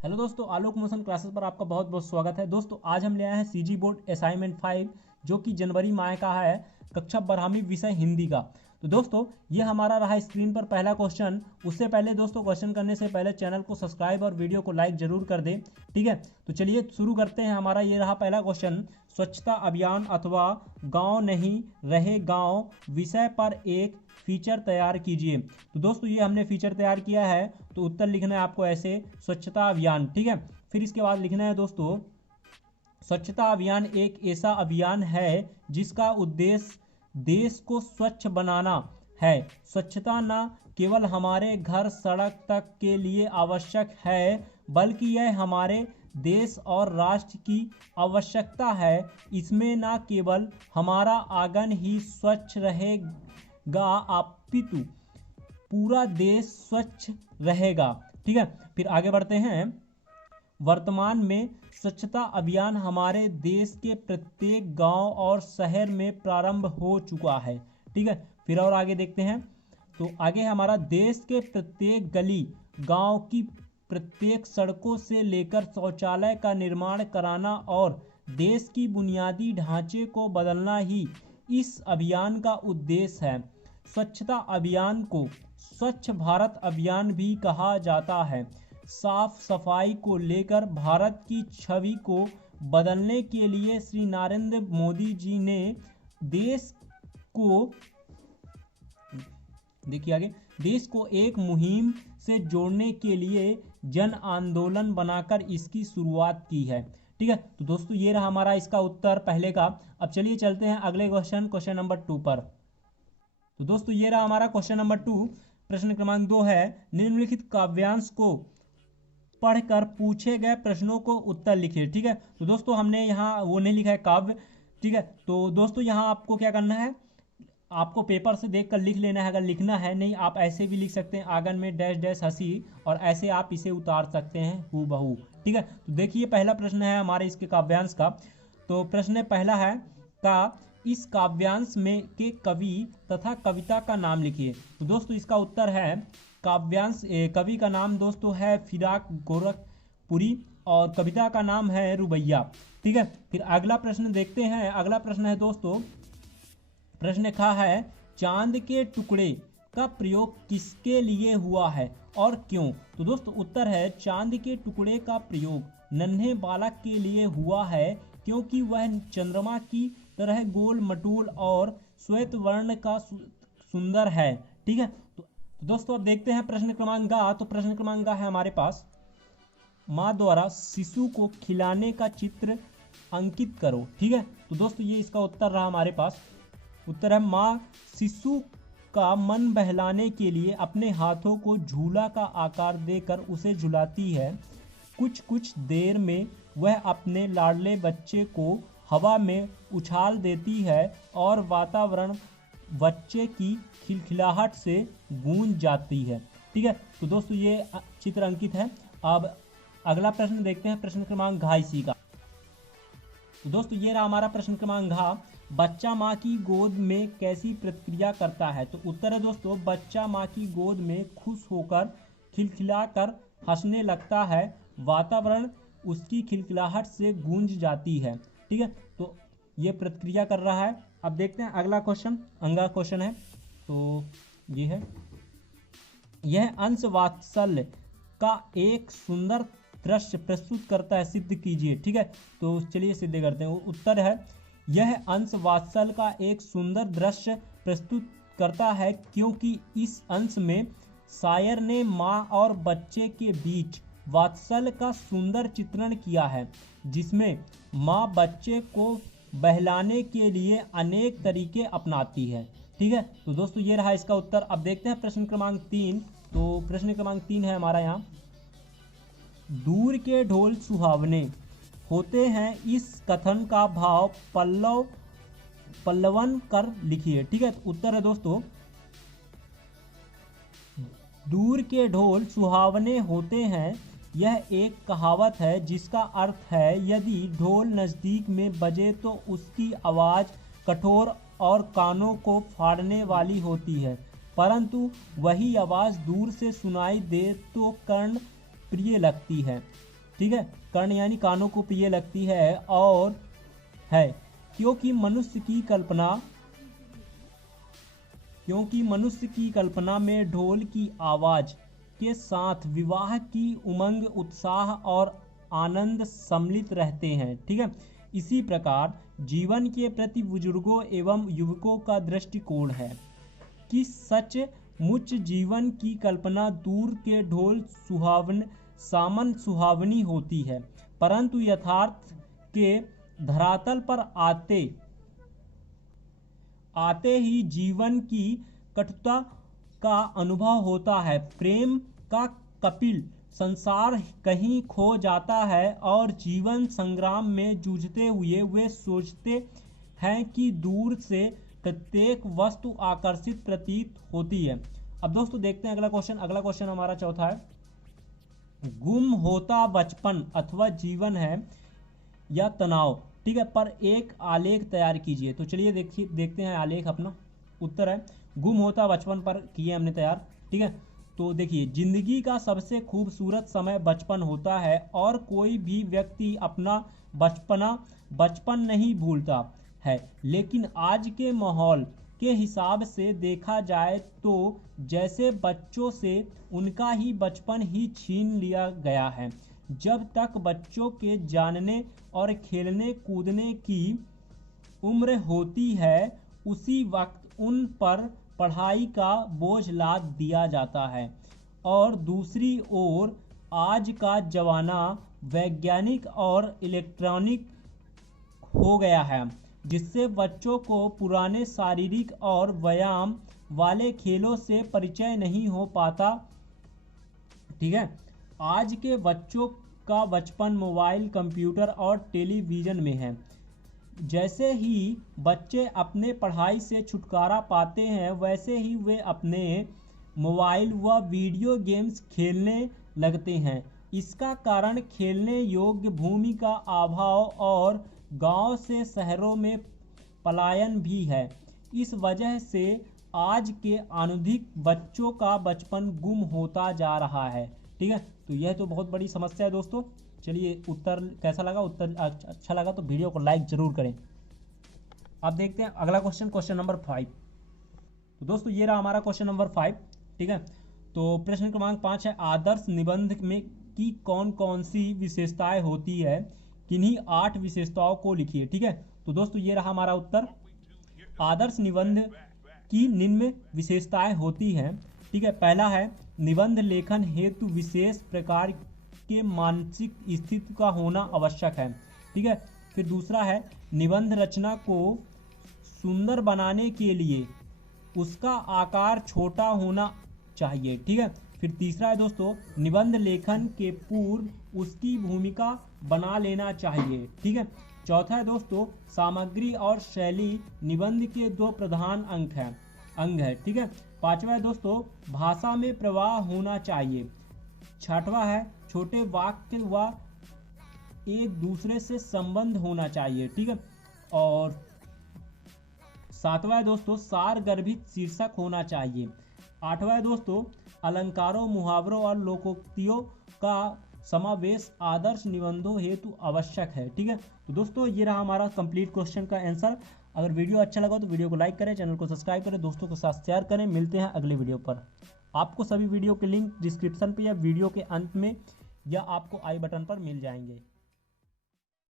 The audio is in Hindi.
हेलो दोस्तों, आलोक मोशन क्लासेस पर आपका बहुत बहुत स्वागत है। दोस्तों आज हम ले आए हैं सीजी बोर्ड असाइनमेंट 5 जो कि जनवरी माह का है, कक्षा 12वीं विषय हिंदी का। तो दोस्तों ये हमारा रहा स्क्रीन पर पहला क्वेश्चन। उससे पहले दोस्तों क्वेश्चन करने से पहले चैनल को सब्सक्राइब और वीडियो को लाइक जरूर कर दें, ठीक है। तो चलिए शुरू करते हैं। हमारा ये रहा पहला क्वेश्चन, स्वच्छता अभियान अथवा गाँव नहीं रहे गाँव विषय पर एक फीचर तैयार कीजिए। तो दोस्तों ये हमने फीचर तैयार किया है, तो उत्तर लिखना है आपको ऐसे, स्वच्छता अभियान, ठीक है। फिर इसके बाद लिखना है दोस्तों, स्वच्छता अभियान एक ऐसा अभियान है जिसका उद्देश्य देश को स्वच्छ बनाना है। स्वच्छता न केवल हमारे घर सड़क तक के लिए आवश्यक है, बल्कि यह हमारे देश और राष्ट्र की आवश्यकता है। इसमें न केवल हमारा आंगन ही स्वच्छ रहेगा अपितु पूरा देश स्वच्छ रहेगा, ठीक है। फिर आगे बढ़ते हैं। वर्तमान में स्वच्छता अभियान हमारे देश के प्रत्येक गांव और शहर में प्रारंभ हो चुका है, ठीक है। फिर और आगे देखते हैं। तो आगे है हमारा, देश के प्रत्येक गली गांव की प्रत्येक सड़कों से लेकर शौचालय का निर्माण कराना और देश की बुनियादी ढांचे को बदलना ही इस अभियान का उद्देश्य है। स्वच्छता अभियान को स्वच्छ भारत अभियान भी कहा जाता है। साफ सफाई को लेकर भारत की छवि को बदलने के लिए श्री नरेंद्र मोदी जी ने देश को देखिए आगे, देश को एक मुहिम से जोड़ने के लिए जन आंदोलन बनाकर इसकी शुरुआत की है, ठीक है। तो दोस्तों ये रहा हमारा इसका उत्तर पहले का। अब चलिए चलते हैं अगले क्वेश्चन नंबर 2 पर। तो दोस्तों ये रहा हमारा क्वेश्चन नंबर 2। प्रश्न क्रमांक 2 है, निम्नलिखित काव्यांश को पढ़कर पूछे गए प्रश्नों को उत्तर लिखिए, ठीक है। तो दोस्तों हमने यहाँ वो नहीं लिखा है काव्य, ठीक है। तो दोस्तों यहाँ आपको क्या करना है, आपको पेपर से देखकर लिख लेना है। अगर लिखना है नहीं, आप ऐसे भी लिख सकते हैं, आंगन में डैश डैश हंसी, और ऐसे आप इसे उतार सकते हैं हूबहू, ठीक है। तो देखिए पहला प्रश्न है हमारे इसके काव्यांश का। तो प्रश्न पहला है का इस काव्यांश में के कवि तथा कविता का नाम लिखिए। तो दोस्तों इसका उत्तर है काव्यांश, कवि का नाम दोस्तों है फिराक गोरखपुरी और कविता का नाम है रुबैया, ठीक है। फिर अगला प्रश्न देखते हैं। अगला प्रश्न है दोस्तों, प्रश्न का है, चांद के टुकड़े का प्रयोग किसके लिए हुआ है और क्यों। तो दोस्तों उत्तर है, चांद के टुकड़े का प्रयोग नन्हे बालक के लिए हुआ है, क्योंकि वह चंद्रमा की तरह गोल मटोल और श्वेत वर्ण का सुंदर है, ठीक है। तो दोस्तों अब देखते हैं प्रश्न क्रमांक गा। तो प्रश्न क्रमांक गा है हमारे पास, माँ द्वारा शिशु को खिलाने का चित्र अंकित करो, ठीक है। तो दोस्तों ये इसका उत्तर रहा हमारे पास। उत्तर है, माँ शिशु का मन बहलाने के लिए अपने हाथों को झूला का आकार देकर उसे झुलाती है। कुछ कुछ देर में वह अपने लाडले बच्चे को हवा में उछाल देती है और वातावरण बच्चे की खिलखिलाहट से गूंज जाती है, ठीक है। तो दोस्तों ये चित्र अंकित है। अब अगला प्रश्न देखते हैं, प्रश्न क्रमांक घा इसी का। तो दोस्तों ये रहा हमारा प्रश्न क्रमांक घा, बच्चा माँ की गोद में कैसी प्रतिक्रिया करता है। तो उत्तर है दोस्तों, बच्चा माँ की गोद में खुश होकर खिलखिलाकर हंसने लगता है, वातावरण उसकी खिलखिलाहट से गूंज जाती है, ठीक है। तो ये प्रतिक्रिया कर रहा है। अब देखते हैं अगला क्वेश्चन, अगला क्वेश्चन है तो ये है, यह अंश वात्सल्य का एक सुंदर दृश्य प्रस्तुत करता है, सिद्ध कीजिए, ठीक है। तो चलिए सिद्ध करते हैं। उत्तर है, यह अंश वात्सल्य का एक सुंदर दृश्य प्रस्तुत करता है, क्योंकि इस अंश में शायर ने माँ और बच्चे के बीच वात्सल्य का सुंदर चित्रण किया है, जिसमें माँ बच्चे को बहलाने के लिए अनेक तरीके अपनाती है, ठीक है। तो दोस्तों ये रहा इसका उत्तर। अब देखते हैं प्रश्न क्रमांक 3। तो प्रश्न क्रमांक 3 है हमारा यहाँ, दूर के ढोल सुहावने होते हैं, इस कथन का भाव पल्लवन कर लिखिए, ठीक है। तो उत्तर है दोस्तों, दूर के ढोल सुहावने होते हैं, यह एक कहावत है जिसका अर्थ है, यदि ढोल नज़दीक में बजे तो उसकी आवाज़ कठोर और कानों को फाड़ने वाली होती है, परंतु वही आवाज़ दूर से सुनाई दे तो कर्ण प्रिय लगती है। ठीक है, कर्ण यानी कानों को प्रिय लगती है और है क्योंकि मनुष्य की कल्पना में ढोल की आवाज के साथ विवाह की उमंग, उत्साह और आनंद सम्मिलित रहते हैं। ठीक है, इसी प्रकार जीवन के प्रति बुजुर्गों एवं युवकों का दृष्टिकोण है कि सचमुच जीवन की कल्पना दूर के ढोल सुहावनी होती है, परंतु यथार्थ के धरातल पर आते ही जीवन की कटुता का अनुभव होता है। प्रेम का कपिल संसार कहीं खो जाता है और जीवन संग्राम में जूझते हुए वे सोचते हैं कि दूर से प्रत्येक वस्तु आकर्षित प्रतीत होती है। अब दोस्तों देखते हैं अगला क्वेश्चन हमारा चौथा है, गुम होता बचपन अथवा जीवन है या तनाव, ठीक है, पर एक आलेख तैयार कीजिए। तो चलिए देखते हैं आलेख अपना। उत्तर है गुम होता बचपन पर किए हमने तैयार। ठीक है, तो देखिए, जिंदगी का सबसे खूबसूरत समय बचपन होता है और कोई भी व्यक्ति अपना बचपन नहीं भूलता है, लेकिन आज के माहौल के हिसाब से देखा जाए तो जैसे बच्चों से उनका ही बचपन ही छीन लिया गया है। जब तक बच्चों के जानने और खेलने कूदने की उम्र होती है उसी वक्त उन पर पढ़ाई का बोझ लाद दिया जाता है, और दूसरी ओर आज का जमाना वैज्ञानिक और इलेक्ट्रॉनिक हो गया है, जिससे बच्चों को पुराने शारीरिक और व्यायाम वाले खेलों से परिचय नहीं हो पाता। ठीक है, आज के बच्चों का बचपन मोबाइल, कंप्यूटर और टेलीविज़न में है। जैसे ही बच्चे अपने पढ़ाई से छुटकारा पाते हैं वैसे ही वे अपने मोबाइल व वीडियो गेम्स खेलने लगते हैं। इसका कारण खेलने योग्य भूमि का अभाव और गांव से शहरों में पलायन भी है। इस वजह से आज के आधुनिक बच्चों का बचपन गुम होता जा रहा है। ठीक है, तो यह तो बहुत बड़ी समस्या है दोस्तों। चलिए, उत्तर कैसा लगा? उत्तर अच्छा लगा तो वीडियो को लाइक जरूर करें। अब देखते हैं अगला क्वेश्चन नंबर 5। तो दोस्तों ये रहा हमारा क्वेश्चन नंबर 5। ठीक है, तो प्रश्न क्रमांक 5 है, आदर्श निबंध में की कौन कौन सी विशेषताएं होती है, किन्हीं 8 विशेषताओं को लिखिए। ठीक है, तो दोस्तों ये रहा हमारा उत्तर। आदर्श निबंध की निम्न विशेषताएं होती हैं। ठीक है, पहला है निबंध लेखन हेतु विशेष प्रकार के मानसिक स्थिति का होना आवश्यक है। ठीक है, फिर दूसरा है निबंध रचना को सुंदर बनाने के लिए उसका आकार छोटा होना चाहिए। ठीक है, फिर तीसरा है दोस्तों निबंध लेखन के पूर्व उसकी भूमिका बना लेना चाहिए। ठीक है, चौथा है दोस्तों सामग्री और शैली निबंध के 2 प्रधान अंग है। ठीक है, पांचवा है दोस्तों भाषा में प्रवाह होना चाहिए। छठवां है छोटे वाक्य व एक दूसरे से संबंध होना चाहिए। ठीक है, और सातवां है दोस्तों सार गर्भित शीर्षक होना चाहिए। आठवां है दोस्तों अलंकारों, मुहावरों और लोकोक्तियों का समावेश आदर्श निबंधों हेतु आवश्यक है। ठीक है, तो दोस्तों ये रहा हमारा कंप्लीट क्वेश्चन का आंसर। अगर वीडियो अच्छा लगा तो वीडियो को लाइक करें, चैनल को सब्सक्राइब करें, दोस्तों के साथ शेयर करें। मिलते हैं अगले वीडियो पर। आपको सभी वीडियो के लिंक डिस्क्रिप्शन पे या वीडियो के अंत में या आपको आई बटन पर मिल जाएंगे।